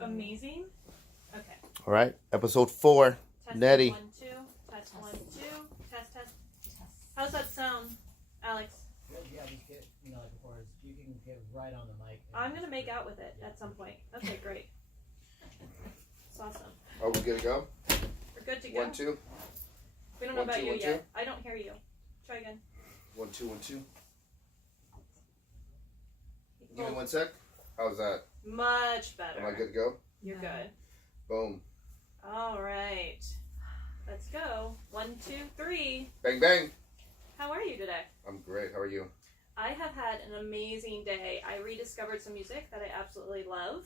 amazing. Okay. All right, episode 4. Test Nettie. 1, 2. Test 1, 2. Test. How's that sound, Alex? Good, yeah, just get, like before, you can get right on the mic. I'm going to make out with it at some point. Okay, great. It's awesome. Are we good to go? We're good to go. 1, 2. We don't know 1, about 2, you 1, 2. yet. I don't hear you. Try again. 1, 2, 1, 2. Give me 1 sec. How's that? Much better. Am I good to go? You're good. Boom. All right. Let's go. 1, 2, 3. Bang, bang. How are you today? I'm great. How are you? I have had an amazing day. I rediscovered some music that I absolutely love,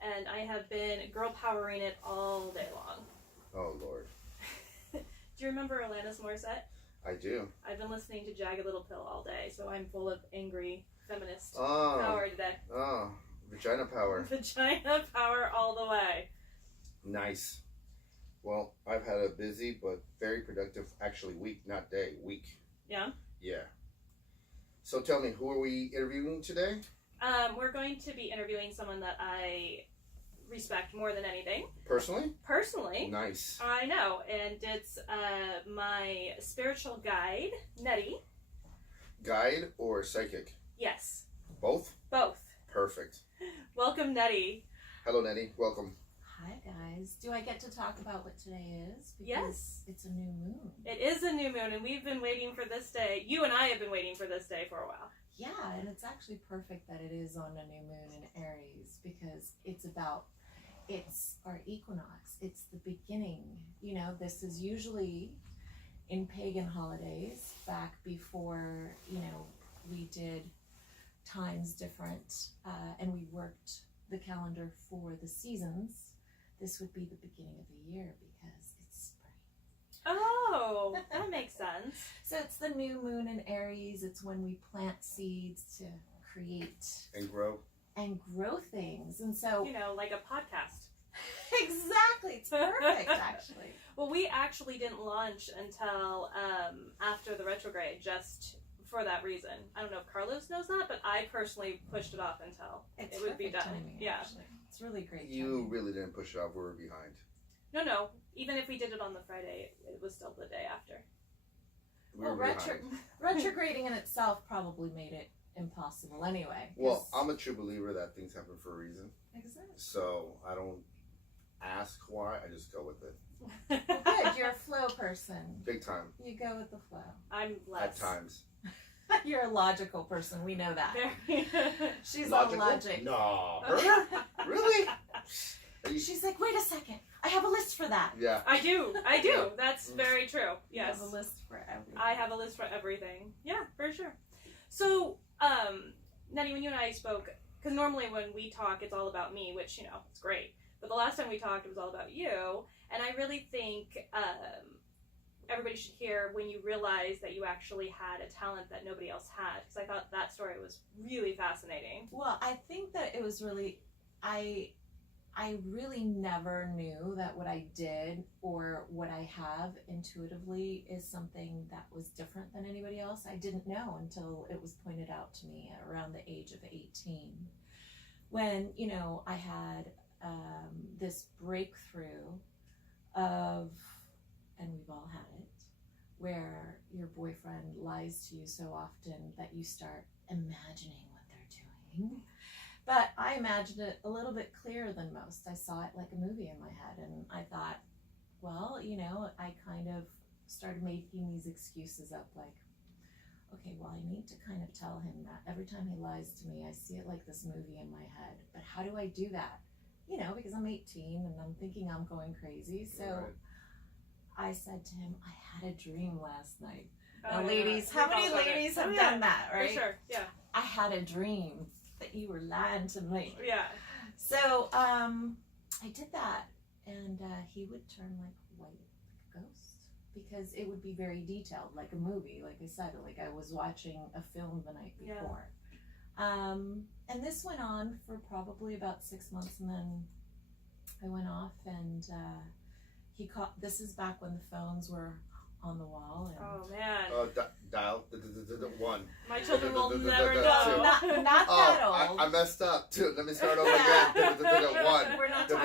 and I have been girl powering it all day long. Oh, Lord. Do you remember Alanis Morissette? I do. I've been listening to Jagged Little Pill all day, so I'm full of angry feminist Oh. power today. Oh. Vagina power. Vagina power all the way. Nice. Well, I've had a busy but very productive, actually week, not day, week. Yeah? Yeah. So tell me, who are we interviewing today? We're going to be interviewing someone that I respect more than anything. Personally? Personally. Nice. I know, and it's my spiritual guide, Nettie. Guide or psychic? Yes. Both? Both. Perfect. Welcome, Nettie. Hello, Nettie. Welcome. Hi guys. Do I get to talk about what today is? Because Yes. It's a new moon. It is a new moon, and we've been waiting for this day. You and I have been waiting for this day for a while. Yeah, and it's actually perfect that it is on a new moon in Aries because it's our equinox. It's the beginning. This is usually in pagan holidays back before, we did times different and we worked the calendar for the seasons. This would be the beginning of the year because it's spring. Oh, that makes sense. So it's the new moon in Aries. It's when we plant seeds to create And grow. and grow things. And so Like a podcast. exactly, it's perfect actually. Well, we actually didn't launch until after the retrograde, just for that reason. I don't know if Carlos knows that, but I personally pushed it off until It's it would be perfect done. timing, Yeah. actually. It's really great. You timing. really didn't push it off. We were behind. No. Even if we did it on the Friday, it was still the day after. We were Well, behind. retrograding in itself probably made it impossible anyway. Well, 'cause- I'm a true believer that things happen for a reason. Exactly. So I don't ask why. I just go with it. Well, good. You're a flow person. Big time. You go with the flow. I'm At less. times. You're a logical person. We know that. Very. She's Logical? all logic. No. Her? Really? Are you- She's like, wait a second. I have a list for that. Yeah. I do. That's very true. You Yes. have a list for everything. I have a list for everything. Yeah, for sure. So, Nettie, when you and I spoke, because normally when we talk, it's all about me, which, it's great. But the last time we talked, it was all about you. And I really think everybody should hear when you realize that you actually had a talent that nobody else had. Because I thought that story was really fascinating. Well, I think that it was really, I really never knew that what I did or what I have intuitively is something that was different than anybody else. I didn't know until it was pointed out to me around the age of 18. When, I had this breakthrough of, and we've all had it, where your boyfriend lies to you so often that you start imagining what they're doing. But I imagined it a little bit clearer than most. I saw it like a movie in my head, and I thought, well, I kind of started making these excuses up like, okay, well, I need to kind of tell him that every time he lies to me, I see it like this movie in my head. But how do I do that? Because I'm 18 and I'm thinking I'm going crazy. So Right. I said to him, I had a dream last night. Oh, Now, yeah. ladies, We've how many all done it. ladies Oh, have yeah. done that, right? For sure, yeah. I had a dream that you were lying to me. Yeah. So I did that, and he would turn like white, like a ghost, because it would be very detailed, like a movie. Like I said, like I was watching a film the night Yeah. before. And this went on for probably about 6 months, and then I went off, and he caught. This is back when the phones were on the wall, and Oh, man. Dial the 1. My children will the- never the- know. not that Oh, old. I messed up too. Let me start over again. 1. We're not The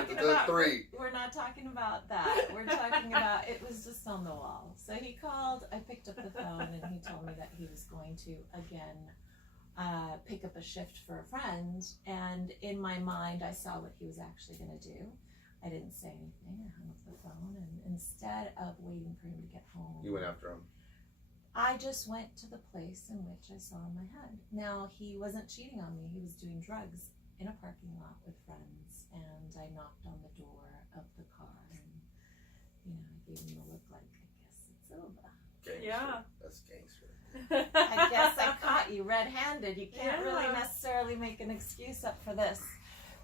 3. We're not talking about that. We're talking about, it was just on the wall. So he called, I picked up the phone, and he told me that he was going to, again, pick up a shift for a friend. And in my mind, I saw what he was actually going to do. I didn't say anything. I hung up the phone, and instead of waiting for him to get home, You went after him. I just went to the place in which I saw my head. Now, he wasn't cheating on me. He was doing drugs in a parking lot with friends, and I knocked on the door of the car, and, you know, I gave him the look like, I guess it's over. Gangster. Yeah. That's gangster. I guess I caught you red-handed. You can't really Yeah. necessarily make an excuse up for this.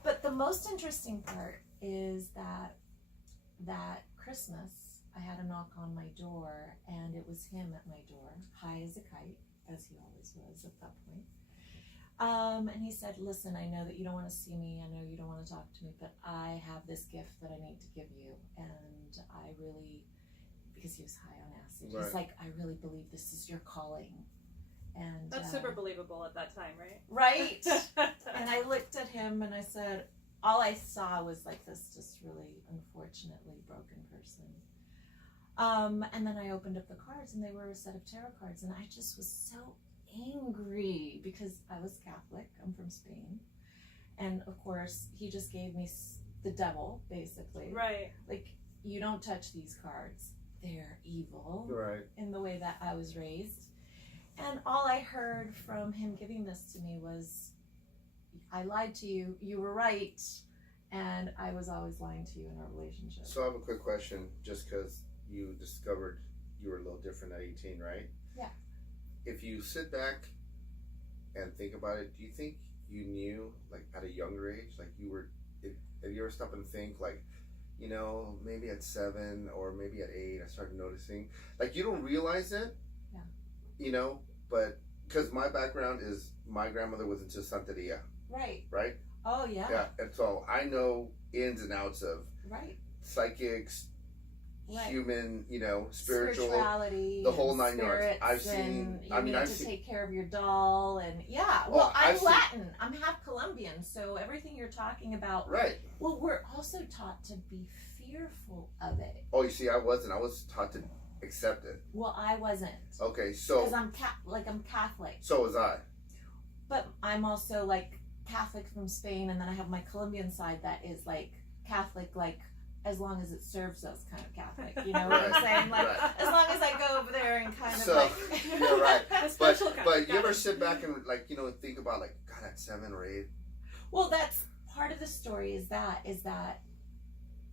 But the most interesting part is that Christmas, I had a knock on my door, and it was him at my door, high as a kite, as he always was at that point. And he said, listen, I know that you don't want to see me. I know you don't want to talk to me, but I have this gift that I need to give you. And I really, because he was high on acid, Right. he's like, I really believe this is your calling. And That's super believable at that time, right? right? And I looked at him and I said, all I saw was like this just really unfortunately broken person. And then I opened up the cards, and they were a set of tarot cards, and I just was so angry because I was Catholic. I'm from Spain. And of course, he just gave me the devil, basically. Right. Like, you don't touch these cards. They're evil Right. in the way that I was raised. And all I heard from him giving this to me was, I lied to you, you were right, and I was always lying to you in our relationship. So I have a quick question, just because you discovered you were a little different at 18, right? Yeah. If you sit back and think about it, do you think you knew, like, at a younger age, like you were, if you ever stop and think, like, you know, maybe at 7 or maybe at 8, I started noticing, like, you don't realize it, Yeah. you know, but, because my background is, my grandmother was into Santeria, Right. right? Oh, yeah. Yeah, and so I know ins and outs of Right. psychics, Right. human, you know, spiritual, spirituality, the whole and 9 yards. spirits, I've seen, and you I mean, need I've to seen, take care of your doll, and yeah. Oh, Well, I'm I've seen- Latin. I'm half Colombian, so everything you're talking about. right. Well, we're also taught to be fearful of it. Oh, you see, I wasn't. I was taught to accept it. Well, I wasn't. Okay, Because so, I'm I'm Catholic, so was I. but I'm also like Catholic from Spain, and then I have my Colombian side that is like Catholic, like as long as it serves us, kind of Catholic. You know what I'm Right, saying? Like right. as long as I go over there and kind of So, like. you're right. A But, special kind. but you Got ever it. sit back and, like, you know, think about, like, God, at 7 or 8? Well, that's part of the story. Is that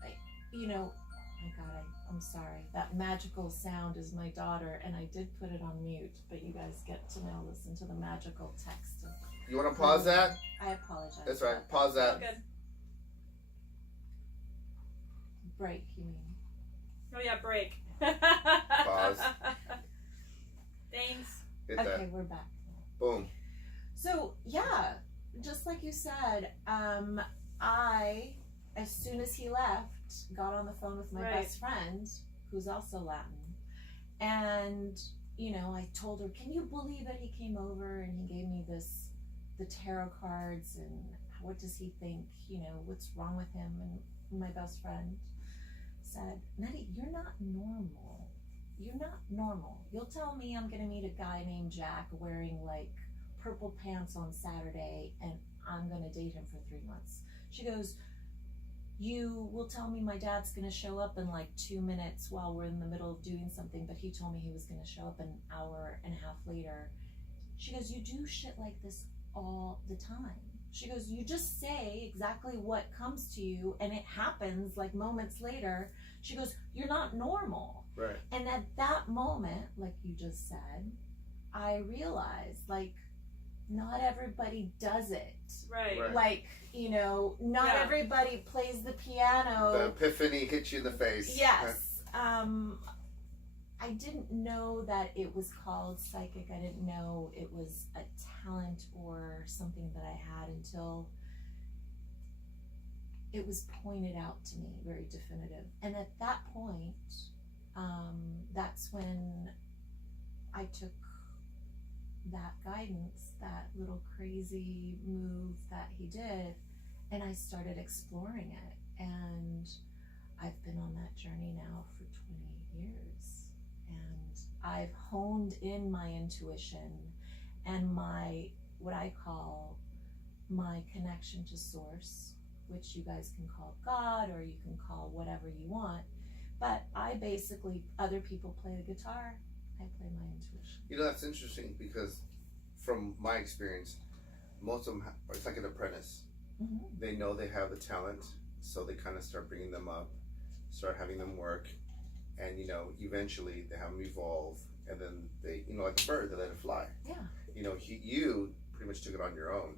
like, you know, oh my God, I'm sorry. That magical sound is my daughter, and I did put it on mute, but you guys get to now listen to the magical text. You want to pause that? I apologize. That's about right. Pause that. Oh, good. Break, you mean? Oh yeah, break. Pause. Thanks. Hit Okay, that. we're back. Boom. So yeah, just like you said, I, as soon as he left, got on the phone with my Right. best friend, who's also Latin, and you know, I told her, can you believe that he came over and he gave me the tarot cards, and what does he think? You know, what's wrong with him? And my best friend said, Nettie, you're not normal. You're not normal. You'll tell me I'm gonna meet a guy named Jack wearing like purple pants on Saturday, and I'm gonna date him for 3 months. She goes, you will tell me my dad's gonna show up in like 2 minutes while we're in the middle of doing something, but he told me he was gonna show up an hour and a half later. She goes, you do shit like this all the time. She goes, you just say exactly what comes to you, and it happens like moments later. She goes, you're not normal. Right. And at that moment, like you just said, I realized, like, not everybody does it. Right. Right. Like, you know, not Yeah. everybody plays the piano. The epiphany hits you in the face. Yes. I didn't know that it was called psychic. I didn't know it was a talent or something that I had until it was pointed out to me, very definitive. And at that point, that's when I took that guidance, that little crazy move that he did, and I started exploring it. And I've been on that journey now for 20 years. And I've honed in my intuition and my, what I call my connection to source, which you guys can call God or you can call whatever you want. But I basically, other people play the guitar, I play my intuition. You know, that's interesting because from my experience, most of them, it's like an apprentice. Mm-hmm. They know they have the talent, so they kind of start bringing them up, start having them work, and you know, eventually they have them evolve, and then they, you know, like a bird, they let it fly. Yeah. You know, you pretty much took it on your own.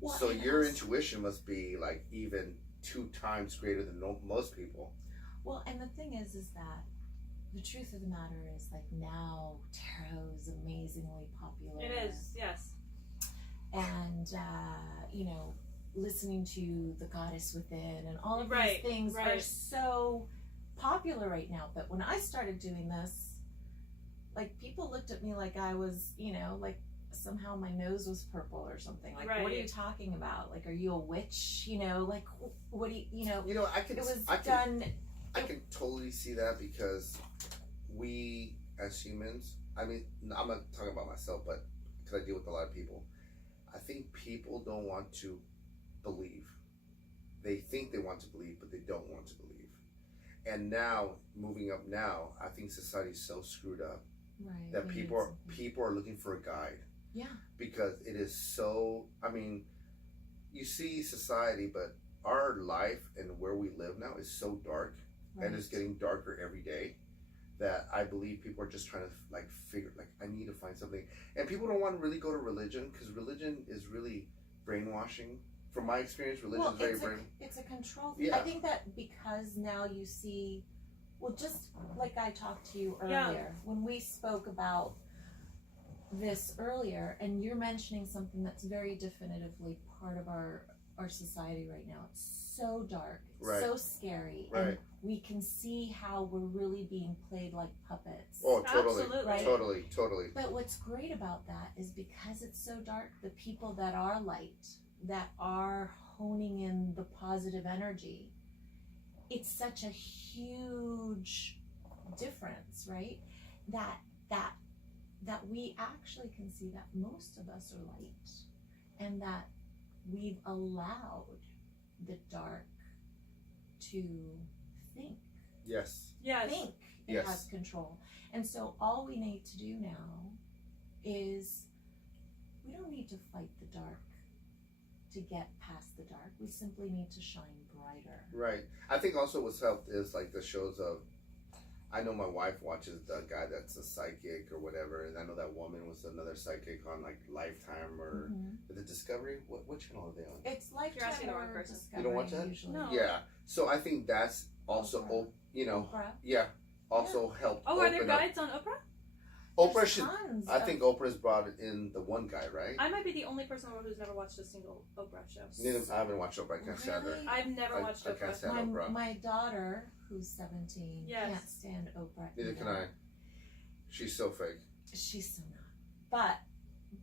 Well, So your intuition must be like even 2 times greater than most people. Well, and the thing is that the truth of the matter is, like, now tarot is amazingly popular. It is, yes. And you know, listening to the Goddess Within and all of Right, these things are right. so popular right now. But when I started doing this, like, people looked at me like I was, you know, like somehow my nose was purple or something. Like, what are Right. you talking about? Like, are you a witch? You know, like, what do you know? You know, It was done. I can totally see that because we as humans, I mean, I'm not talking about myself, but because I deal with a lot of people, I think people don't want to believe. They think they want to believe, but they don't want to believe. And now, moving up now, I think society's so screwed up Right. that we need people something. are looking for a guide. Yeah. Because it is so, I mean, you see society, but our life and where we live now is so dark, Right. and it's getting darker every day, that I believe people are just trying to like figure, like, I need to find something. And people don't want to really go to religion because religion is really brainwashing. From my experience, religion is very brain. It's a control thing. Yeah. I think that because now you see, well, just like I talked to you Yeah. earlier, when we spoke about this earlier, and you're mentioning something that's very definitively part of our society right now. It's so dark, Right. so scary, Right. and we can see how we're really being played like puppets. Oh, totally, Absolutely. Right. totally. But what's great about that is because it's so dark, the people that are light, that are honing in the positive energy, it's such a huge difference, right? That we actually can see that most of us are light, and that we've allowed the dark to think. Yes. Yes. Think it Yes. has control. And so all we need to do now is, we don't need to fight the dark to get past the dark. We simply need to shine brighter. Right. I think also what's helped is like the shows of, I know my wife watches the guy that's a psychic or whatever, and I know that woman was another psychic on like Lifetime or the Discovery. What channel are they on? It's like You're asking the wrong or person. Discovery. You don't watch that? Usually. No. Yeah. So I think that's also, Oprah. you know, Oprah. yeah, also helped. Oh, are there open up. guides on Oprah? Oprah There's should. tons I of- think Oprah's brought in the one guy, right? I might be the only person in the world who's never watched a single Oprah show. I haven't watched Oprah. I can't stand her. Really? I've never watched I Oprah. can't stand Oprah. my daughter, who's 17, Yes. can't stand Oprah. Neither either. can I. She's so fake. She's so not.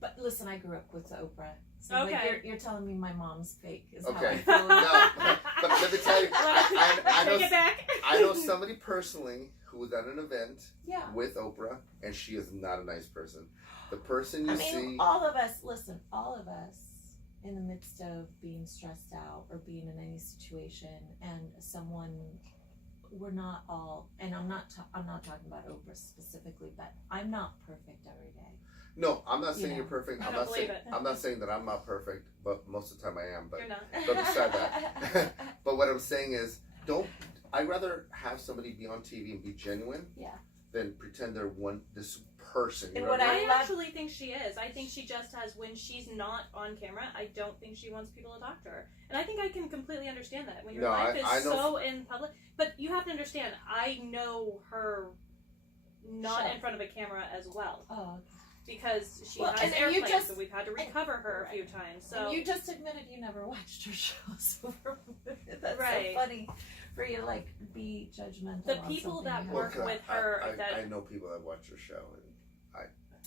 But listen, I grew up with Oprah. So Okay. like you're telling me my mom's fake is how I Okay. feel. No, but let me tell you, I know Take it back. I know somebody personally who was at an event Yeah. with Oprah, and she is not a nice person. The person you I mean, see, all of us in the midst of being stressed out or being in any situation, and someone, we're not all, and I'm not talking about Oprah specifically, but I'm not perfect every day. no, I'm not saying Yeah. you're perfect. I I'm don't not saying believe it. I'm not saying that I'm not perfect, but most of the time I am. But You're not. But beside that, but what I'm saying is, I'd rather have somebody be on TV and be genuine, Yeah. than pretend they're this person. You And know what what I I mean? love- actually think she is. I think she just has, when she's not on camera, I don't think she wants people to talk to her. And I think I can completely understand that. When your No, life I is know so in public. But you have to understand, I know her not Sure. in front of a camera as well. Oh, okay. Because she Well, has and then you airplanes, just- and we've had to recover her a few times. So And you just admitted you never watched her shows. That's Right. so funny for you to like be judgmental. The on people something that you work haven't with her, I that know people that watch her show, and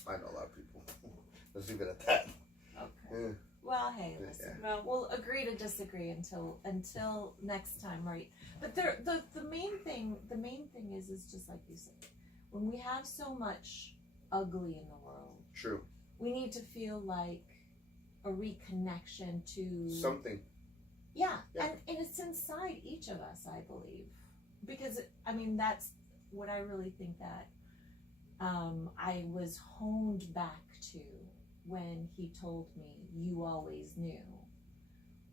I know a lot of people. Let's leave it at that. watched. Okay. Yeah. Well, hey, listen. Well, We'll agree to disagree until next time, right? But the main thing is just like you said, when we have so much ugly in the world, True. we need to feel like a reconnection to Something. Yeah, Yeah. and it's inside each of us, I believe, because I mean that's what I really think that I was honed back to when he told me, "You always knew."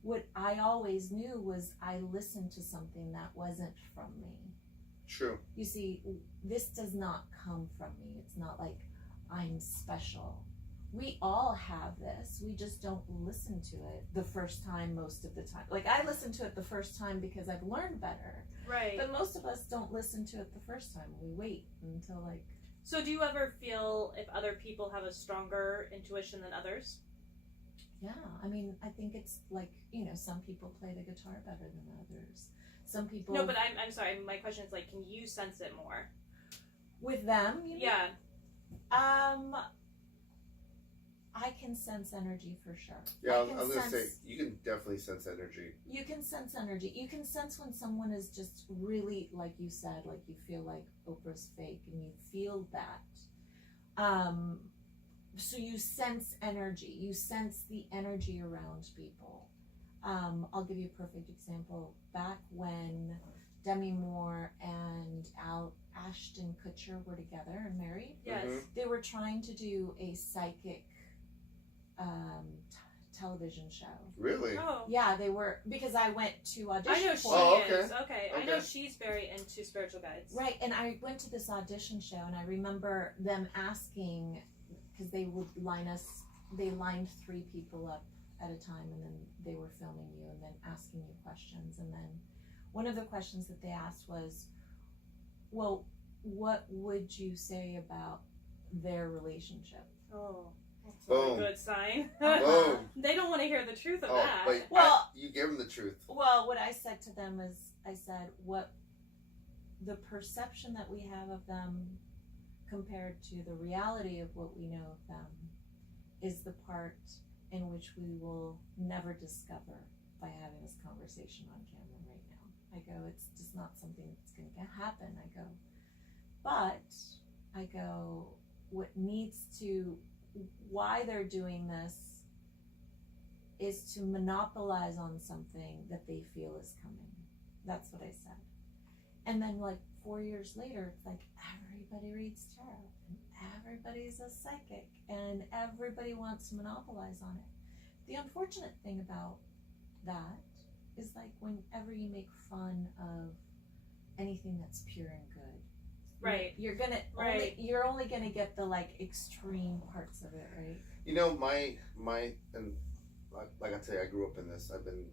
What I always knew was I listened to something that wasn't from me. True. You see, this does not come from me. It's not like I'm special. We all have this. We just don't listen to it the first time most of the time. Like, I listen to it the first time because I've learned better. right. But most of us don't listen to it the first time. We wait until, like... So do you ever feel if other people have a stronger intuition than others? Yeah, I mean, I think it's like, you know, some people play the guitar better than others. Some people... No, but I'm sorry. My question is, like, can you sense it more? With them, you mean? Yeah. I can sense energy for sure. Yeah, I can was gonna say sense- you can definitely sense energy. You can sense energy. You can sense when someone is just really, like you said, like you feel like Oprah's fake and you feel that. So you sense energy. You sense the energy around people. I'll give you a perfect example. Back when Demi Moore and Ashton Kutcher were together and married, Yes. Mhm. they were trying to do a psychic television show. Really? Oh. Yeah, they were, because I went to audition I know she for Oh, it. okay. is. Okay. I know Okay. she's very into spiritual guides. Right, and I went to this audition show, and I remember them asking, because they would they lined 3 people up at a time, and then they were filming you and then asking you questions. And then one of the questions that they asked was, well, what would you say about their relationship? Oh. That's Boom. not a good sign. Boom. They don't want to hear the truth of Oh, that. but Well- you gave him the truth. Well, what I said to them is, I said, what the perception that we have of them compared to the reality of what we know of them is the part in which we will never discover by having this conversation on camera right now. I go, it's just not something that's going to happen. I go, but I go, what needs to, why they're doing this is to monopolize on something that they feel is coming. That's what I said. And then like 4 years later, it's like everybody reads tarot and everybody's a psychic and everybody wants to monopolize on it. The unfortunate thing about that is like whenever you make fun of anything that's pure and good, Right. you're gonna you're only gonna get the like extreme parts of it, right? You know, my and like I tell you, I grew up in this. I've been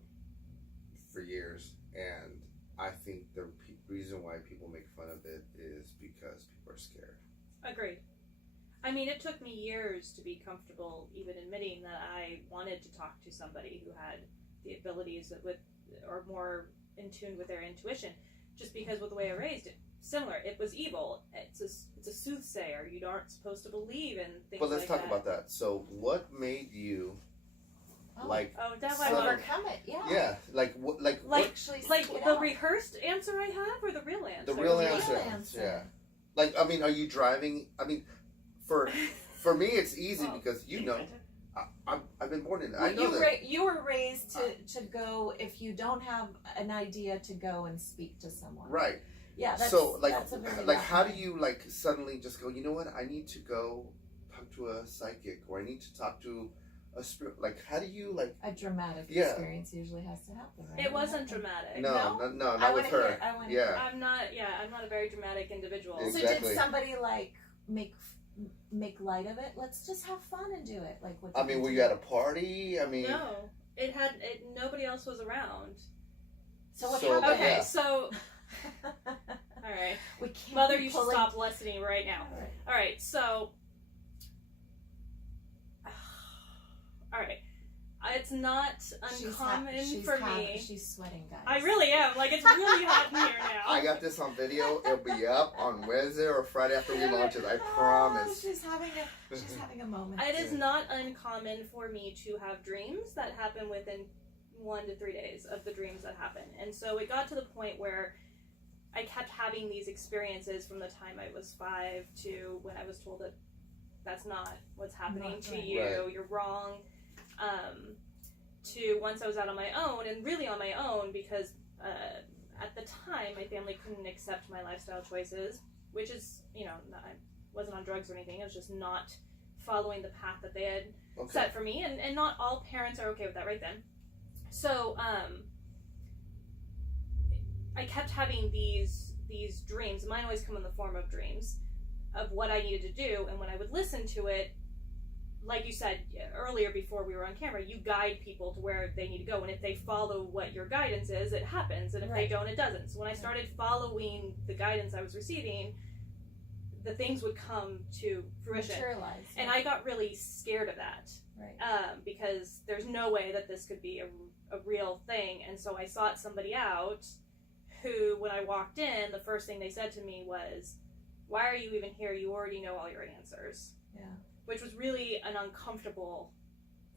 for years, and I think the reason why people make fun of it is because people are scared. Agreed. I mean, it took me years to be comfortable even admitting that I wanted to talk to somebody who had the abilities that or more in tune with their intuition, just because with the way I raised it, similar. It was evil. It's a soothsayer. You aren't supposed to believe in things. But let's like talk that. about that. So, what made you like? Oh, that's Son why of- Overcome it, yeah. Yeah, like what? Like Actually like seek it the out. rehearsed answer I have, or the real answer. the real The answer. real answer. Yeah. Like, I mean, are you driving? I mean, for me, it's easy Well, because you know I've been born in. I Well, know that. you were raised to go, if you don't have an idea, to go and speak to someone. Right. Yeah. That's, So like that's a very like rough how do thing. you like suddenly just go, you know what, I need to go talk to a psychic, or I need to talk to a spirit, like how do you like A dramatic Yeah. experience usually has to happen, right? It wasn't dramatic. no I not wanna with her. hear- I wanna Yeah. I'm not a very dramatic individual. Ex- So Exactly. did somebody like make light of it? Let's just have fun and do it. Like what? I did mean, they were do? you at a party? I mean, No, nobody else was around. So what So, happened? Okay, yeah. so all right, We can't. Mother, be you should pulling- stop listening right now. All right. All right, so all right, It's not uncommon for me. She's sweating, guys. I really am. Like, it's really hot in here now. I got this on video. It'll be up on Wednesday or Friday after we launch it. I promise. She's having a moment. It is not uncommon for me to have dreams that happen within 1 to 3 days of the dreams that happen. And so it got to the point where I kept having these experiences from the time I was 5 to when I was told that that's not what's happening Not to right. you. Right. You're wrong. To once I was out on my own, and really on my own because at the time my family couldn't accept my lifestyle choices, which is, I wasn't on drugs or anything. I was just not following the path that they had set for me, and not all parents are okay with that right then. So I kept having these dreams. Mine always come in the form of dreams of what I needed to do, and when I would listen to it, like you said earlier before we were on camera, you guide people to where they need to go, and if they follow what your guidance is, it happens, and if they don't, it doesn't. So when I started following the guidance I was receiving, the things would come to fruition. Materialize. And I got really scared of that. Right. Because there's no way that this could be a real thing, and so I sought somebody out who, when I walked in, the first thing they said to me was, "Why are you even here? You already know all your answers." Yeah. Which was really an uncomfortable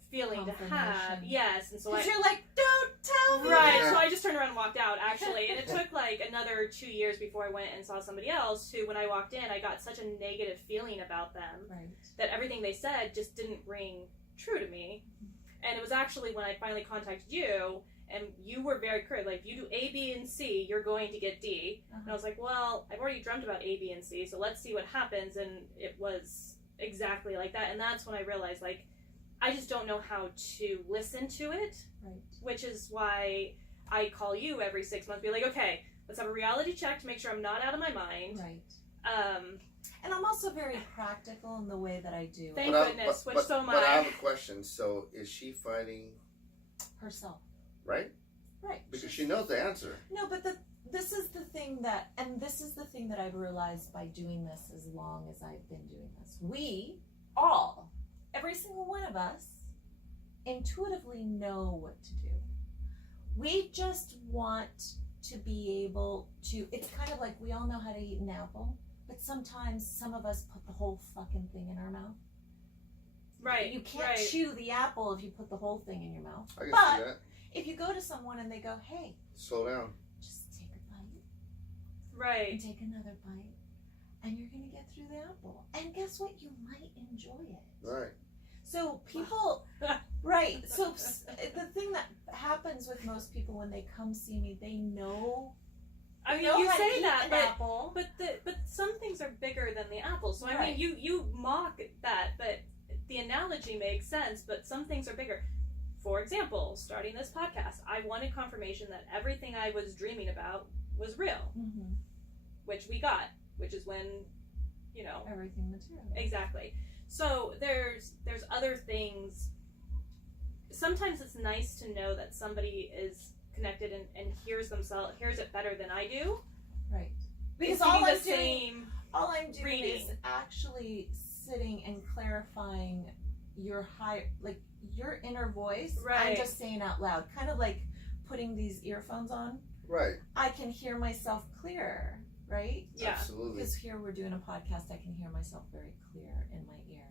feeling to have. Confirmation. Yes, and so Because you're like, don't tell me. Right, Yeah. so I just turned around and walked out, actually. And it took like another 2 years before I went and saw somebody else who, when I walked in, I got such a negative feeling about them Right. that everything they said just didn't ring true to me. And it was actually when I finally contacted you, and you were very clear, like, if you do A, B, and C, you're going to get D. And I was like, well, I've already dreamt about A, B, and C, so let's see what happens. And it was exactly like that. And that's when I realized, like, I just don't know how to listen to it, Right. which is why I call you every 6 months, be like, okay, let's have a reality check to make sure I'm not out of my mind. Right. Um, And I'm also very practical in the way that I do Thank But goodness, which but, so am but I I. have a question. So is she fighting, herself. right? Right. Because she knows the answer. No, but this is the thing that I've realized by doing this as long as I've been doing this. We all, every single one of us, intuitively know what to do. We just want to be able to, it's kind of like we all know how to eat an apple, but sometimes some of us put the whole fucking thing in our mouth. Right. You can't right. chew the apple if you put the whole thing in your mouth. I can But see that. if you go to someone and they go, hey, Slow down. just take a bite Right. and take another bite, and you're going to get through the apple. And guess what? You might enjoy it. Right. So people, right. So the thing that happens with most people when they come see me, they know. I mean, know you how to say eat that, an but apple. but some things are bigger than the apple. So I Right. mean, you mock that, but the analogy makes sense. But some things are bigger. For example, starting this podcast, I wanted confirmation that everything I was dreaming about was real, Mm-hmm. which we got, which is when, Everything material. exactly. So there's other things. Sometimes it's nice to know that somebody is connected and hears it better than I do. Right. Because Because all the I'm doing same is reading. actually sitting and clarifying your your inner voice. I'm Right. just saying out loud, kind of like putting these earphones on. Right. I can hear myself clearer, right? Yeah. Absolutely. Because here we're doing a podcast, I can hear myself very clear in my ear.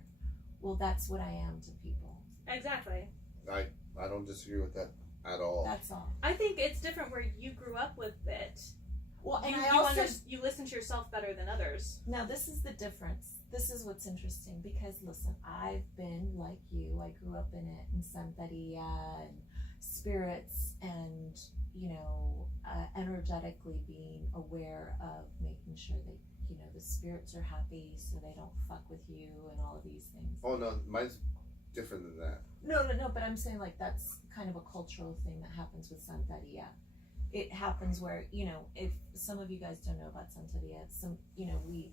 Well, that's what I am to people. Exactly. I don't disagree with that at all. That's all. I think it's different where you grew up with it. Well, and You listen to yourself better than others. now this is the difference. This is what's interesting because listen, I've been like you. I grew up in it, in Santeria and spirits, and energetically being aware of making sure that the spirits are happy, so they don't fuck with you and all of these things. Oh no, mine's different than that. No, but I'm saying like that's kind of a cultural thing that happens with Santeria. It happens where, if some of you guys don't know about Santeria,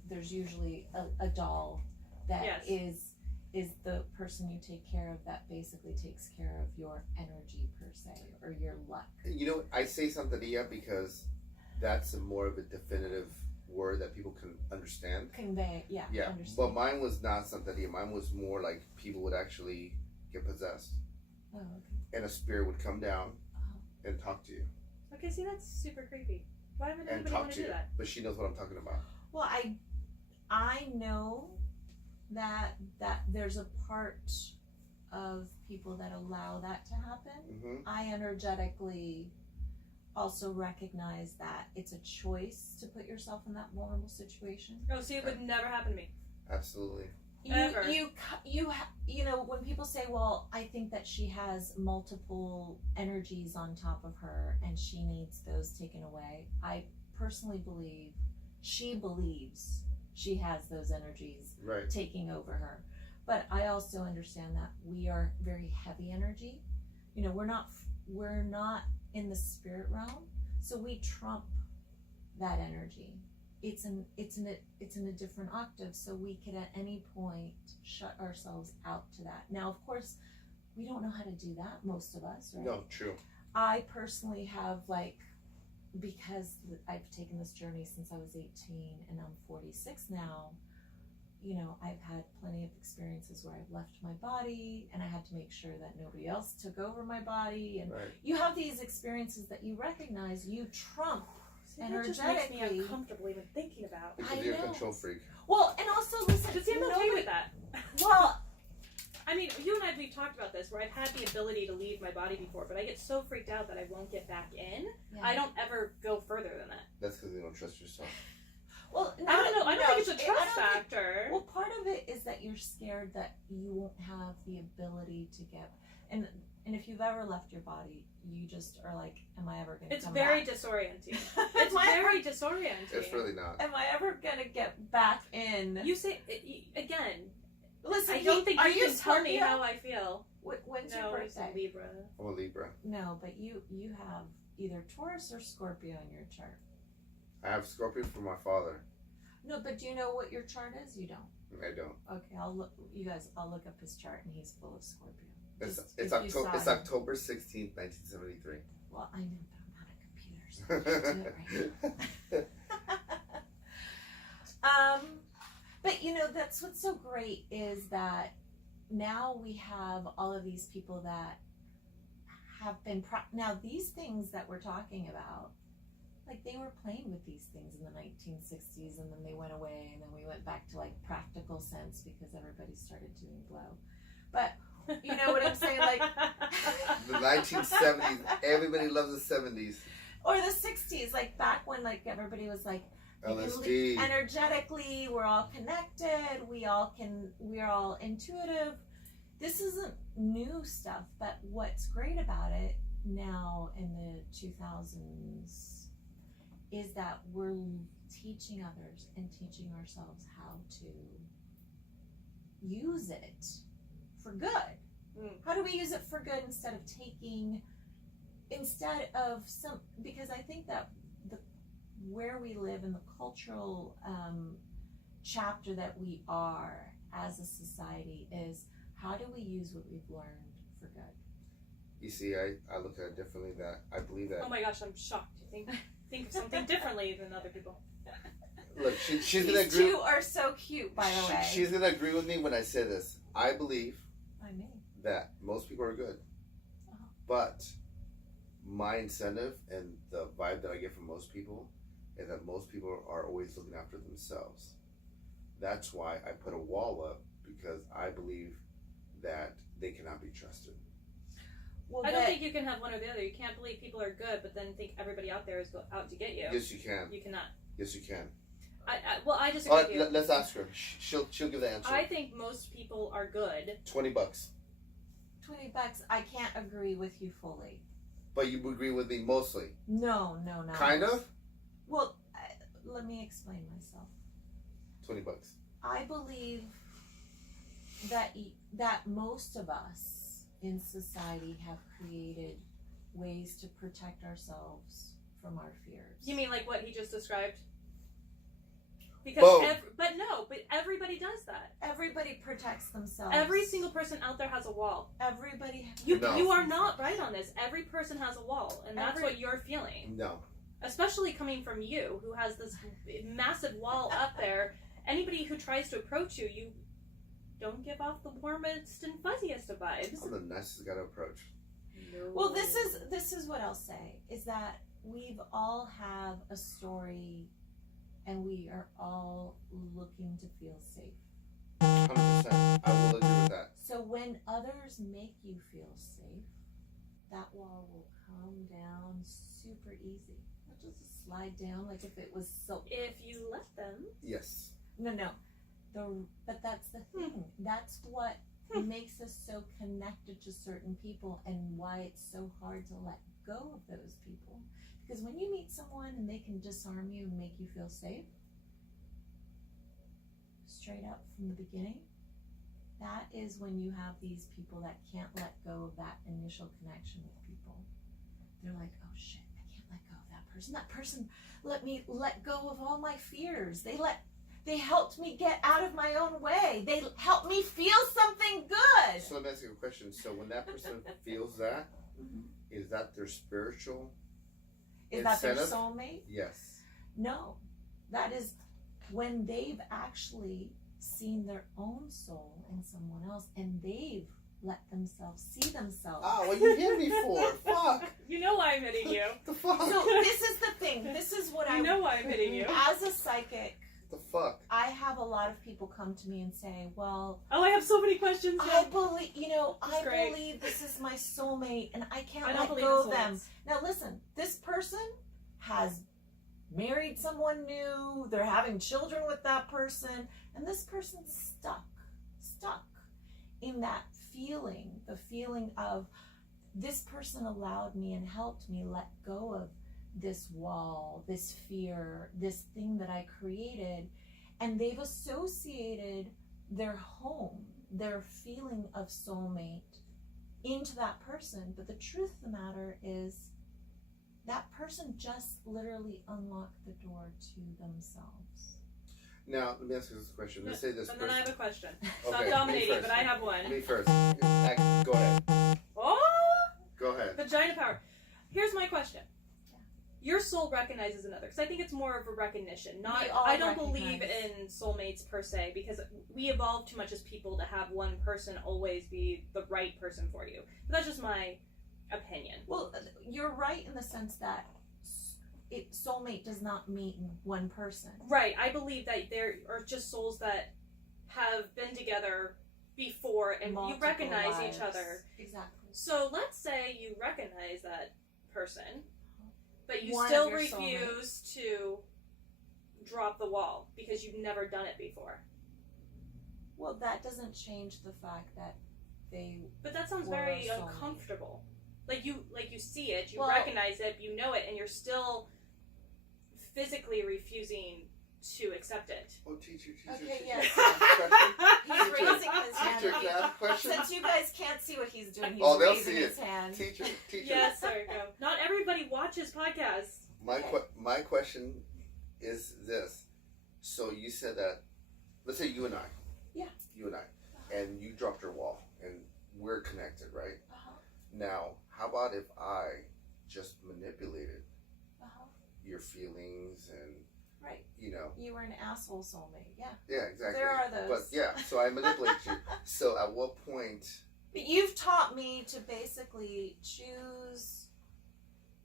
there's usually a doll that Yes. is the person you take care of that basically takes care of your energy per se, or your luck. I say Santeria because that's more of a definitive word that people can understand. Convey, Yeah, understand. but mine was not Santeria. Mine was more like people would actually get possessed. Oh, okay. and a spirit would come down and talk to you. Okay, see, that's super creepy. Why would And anybody talk want to to do you. that? But she knows what I'm talking about. Well, I know that there's a part of people that allow that to happen. Mm-hmm. I energetically also recognize that it's a choice to put yourself in that vulnerable situation. Oh, see, it would never happen to me. Absolutely. Ever. You know, when people say, well, I think that she has multiple energies on top of her and she needs those taken away, I personally believe she believes she has those energies Right. taking over her. But I also understand that we are very heavy energy. You know, we're not in the spirit realm, so we trump that energy. It's in a different octave, so we could at any point shut ourselves out to that. Now, of course, we don't know how to do that, most of us, right? No, true. I personally have, like, because I've taken this journey since I was 18 and I'm 46 now, you know, I've had plenty of experiences where I've left my body and I had to make sure that nobody else took over my body. And Right. you have these experiences that you recognize, you trump. See, that just makes me Energetically. uncomfortable even thinking about. Because I you're a know. control freak. Well, and also, listen, But see, I'm okay nobody- with that. Well, I mean, you and we've talked about this, where I've had the ability to leave my body before, but I get so freaked out that I won't get back in. yeah. I don't ever go further than that. That's because you don't trust yourself. Well, I don't know. I don't think it's a I trust don't think- factor. Well, part of it is that you're scared that you won't have the ability to get, and if you've ever left your body, you just are like, am I ever going to It's come very back? disorienting. Am It's I very disorienting. It's really not. Am I ever going to get back in? You say again. Listen, I don't think are you can tell me Scorpio? how I feel. When's No, your it's a birthday? Libra. I'm a Libra. No, but you have either Taurus or Scorpio in your chart. I have Scorpio from my father. No, but do you know what your chart is? You don't. I don't. Okay, I'll look. You guys, I'll look up his chart, and he's full of Scorpio. It's Just if you saw It's him. October 16th, 1973. Well, I know, but I'm not a computer, so I can't do it right. But you know, that's what's so great is that now we have all of these people that have been now these things that we're talking about, like they were playing with these things in the 1960s, and then they went away, and then we went back to like practical sense because everybody started doing blow. But you know what I'm saying, like The 1970s. Everybody loves the 70s. or the 60s, like back when like everybody was like, LSD. energetically, we're all connected, we're all intuitive. This isn't new stuff, but what's great about it now in the 2000s is that we're teaching others and teaching ourselves how to use it for good. How do we use it for good instead of some, because I think that where we live in the cultural chapter that we are as a society is, how do we use what we've learned for good? You see, I look at it differently. That I believe that. Oh my gosh, I'm shocked. You think of something differently than other people. Look, she's gonna These agree. two are so cute, by the way. She's gonna agree with me when I say this. I believe I mean, that most people are good, but my incentive and the vibe that I get from most people is that most people are always looking after themselves. That's why I put a wall up, because I believe that they cannot be trusted. well, I don't think you can have one or the other. You can't believe people are good, but then think everybody out there is out to get you. Yes, you can. You cannot. Yes, you can. I disagree with you. Let's ask her. She'll give the answer. I think most people are good. $20. $20. I can't agree with you fully. But you agree with me mostly. No. Kind of. Well, let me explain myself. $20. I believe that most of us in society have created ways to protect ourselves from our fears. You mean like what he just described? Boom. Because but everybody does that. Everybody protects themselves. Every single person out there has a wall. Everybody. You No. you are not right on this. Every person has a wall, and that's what you're feeling. No. Especially coming from you, who has this massive wall up there. Anybody who tries to approach you, you don't give off the warmest and fuzziest of vibes. I'm the nicest guy to approach. No. Well, this is what I'll say, is that we've all have a story and we are all looking to feel safe. 100%. I will agree with that. So when others make you feel safe, that wall will come down super easy. It'll just slide down like if it was so. If you let them. Yes. No. But that's the thing. That's what makes us so connected to certain people and why it's so hard to let go of those people. Because when you meet someone and they can disarm you and make you feel safe, straight up from the beginning, that is when you have these people that can't let go of that initial connection with people. They're like, oh shit, I can't let go of that person. That person let me let go of all my fears. They helped me get out of my own way. They helped me feel something good. So let me ask you a question. So when that person feels that, is that their spiritual Is that their incentive? soulmate? Yes. No. That is when they've actually seen their own soul in someone else and they've let themselves see themselves. Oh, what you hit me for? Fuck. You know why I'm hitting you. The fuck? So this is the thing. This is what You know why I'm hitting you. As a psychic, The fuck? I have a lot of people come to me and say, well, Oh, I have so many questions. I believe, I great. believe this is my soulmate and I can't I don't let believe go in of them. soulmates. Now listen, this person has married someone new, they're having children with that person, and this person's stuck in that feeling, the feeling of this person allowed me and helped me let go of this wall, this fear, this thing that I created, and they've associated their home, their feeling of soulmate into that person. But the truth of the matter is that person just literally unlocked the door to themselves. Now, let me ask you this question. Let's say this And person. then I have a question. Okay, Stop me dominating, first. but I have one. Me first. Go ahead. Oh! Go ahead. Vagina power. Here's my question. Your soul recognizes another, because I think it's more of a recognition. Not, We all I don't believe recognize. in soulmates per se, because we evolve too much as people to have one person always be the right person for you. But that's just my opinion. Well, you're right in the sense that soulmate does not mean one person. Right. I believe that there are just souls that have been together before and Multiple you recognize lives. each other. Exactly. So let's say you recognize that person, but you One of still your refuse to drop the wall because you've never done it before. Well, that doesn't change the fact that they. But that sounds Or a very soulmate. uncomfortable. Like you see it, you Well- recognize it, you know it, and you're still physically refusing to accept it. Oh, teacher. Okay, teacher. yes. He's Teacher. raising his hand. Teacher, can I ask a question? Since you guys can't see what he's doing, he's Oh, they'll raising see his it. hand. Teacher. Yes, there you go. Not everybody watches podcasts. My question is this. So you said that, let's say you and I. Yeah. You and I. And you dropped your wall. And we're connected, right? Uh-huh. Now, how about if I just manipulated Uh-huh. your feelings and, Right. you know. You were an asshole soulmate. Yeah. Yeah, exactly. There are those. But yeah, so I manipulate you. So at what point... But you've taught me to basically choose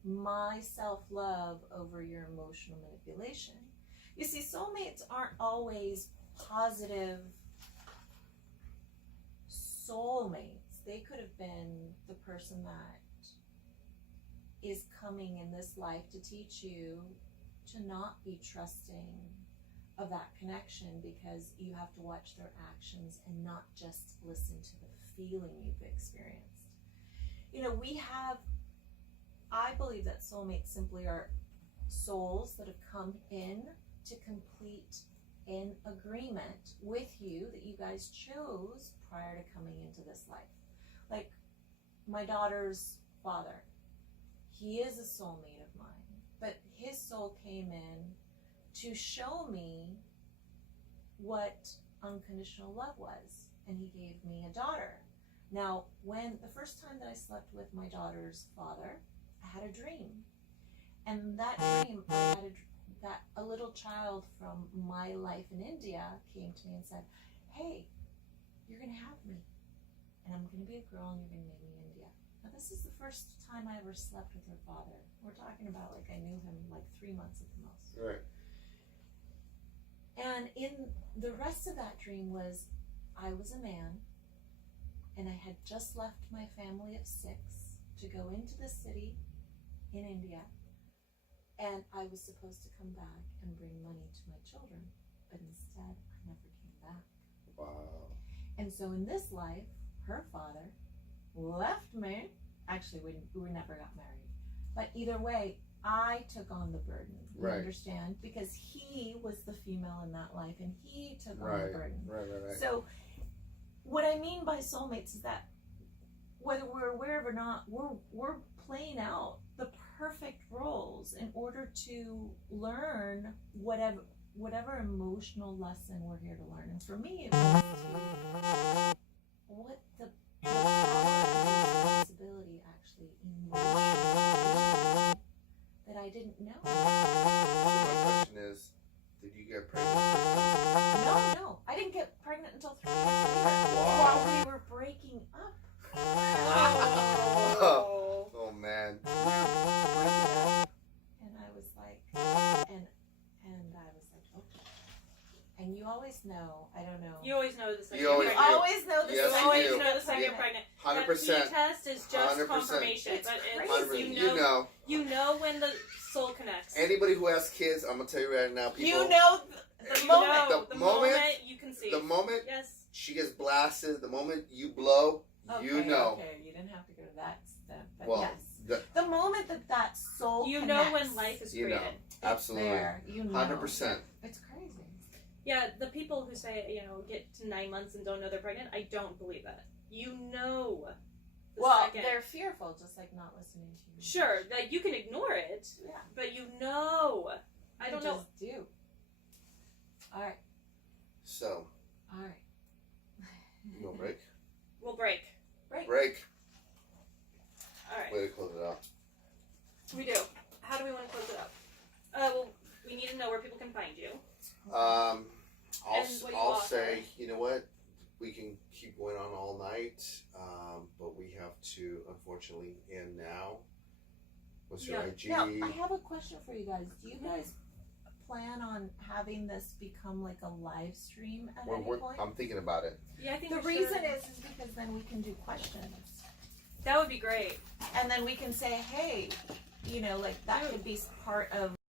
my self-love over your emotional manipulation. You see, soulmates aren't always positive soulmates. They could have been the person that is coming in this life to teach you to not be trusting of that connection, because you have to watch their actions and not just listen to the feeling you've experienced. You know, I believe that soulmates simply are souls that have come in to complete an agreement with you that you guys chose prior to coming into this life. Like my daughter's father, he is a soulmate of mine, but his soul came in to show me what unconditional love was, and he gave me a daughter. Now, when the first time that I slept with my daughter's father, I had a dream, and that dream, that a little child from my life in India came to me and said, "Hey, you're gonna have me, and I'm gonna be a girl, and you're gonna name me India." Now, this is the first time I ever slept with her father. We're talking about like I knew him like 3 months at the most. Right. And in the rest of that dream was I was a man and I had just left my family of 6 to go into the city in India, and I was supposed to come back and bring money to my children, but instead I never came back. Wow. And so in this life, her father left me. Actually, we never got married. But either way, I took on the burden. You Right. understand? Because he was the female in that life, and he took on Right. the burden. Right. So what I mean by soulmates is that whether we're aware of it or not, we're playing out the perfect roles in order to learn whatever emotional lesson we're here to learn. And for me, it was to what the responsibility actually emotionally that I didn't know. My question is, did you get pregnant? No, I didn't get pregnant until 3 years later while we were breaking up. Oh man. And I was like, and I was like, okay. And you always know, I don't know. You always know the second You you're always pregnant. do. always know the Yes, You you always do. know the second Yeah. you're pregnant. 100%. That pee test is just 100%. confirmation, It's but crazy. it's You know. you know when the soul connects. Anybody who has kids, I'm gonna tell you right now, people. You know the You moment. know, The the moment- moment you can see. The moment Yes. she gets blasted, the moment you blow, you Okay, know. Okay, you didn't have to go to that step, but Well, yes. the- The moment that soul You connects, know when life is You created. know. Absolutely. there, you know. 100%. It's crazy. Yeah, the people who say, get to 9 months and don't know they're pregnant, I don't believe that. You know. The Well, second. they're fearful, just like not listening to you. Sure, like you can ignore it, Yeah. but you know. I don't know. Just do. All right. So, All right. you want a break? We'll break. Break. All right. Way to close it out. We do. How do we want to close it up? Well, we need to know where people can find you. I'll And what do you I'll offer? say, you know what? We can keep going on all night, but we have to unfortunately end now. What's your IG? Now, I have a question for you guys. Do you guys plan on having this become like a live stream at any point? I'm thinking about it. Yeah, I think The we reason should. is because then we can do questions. That would be great. And then we can say, hey, like that Dude. could be part of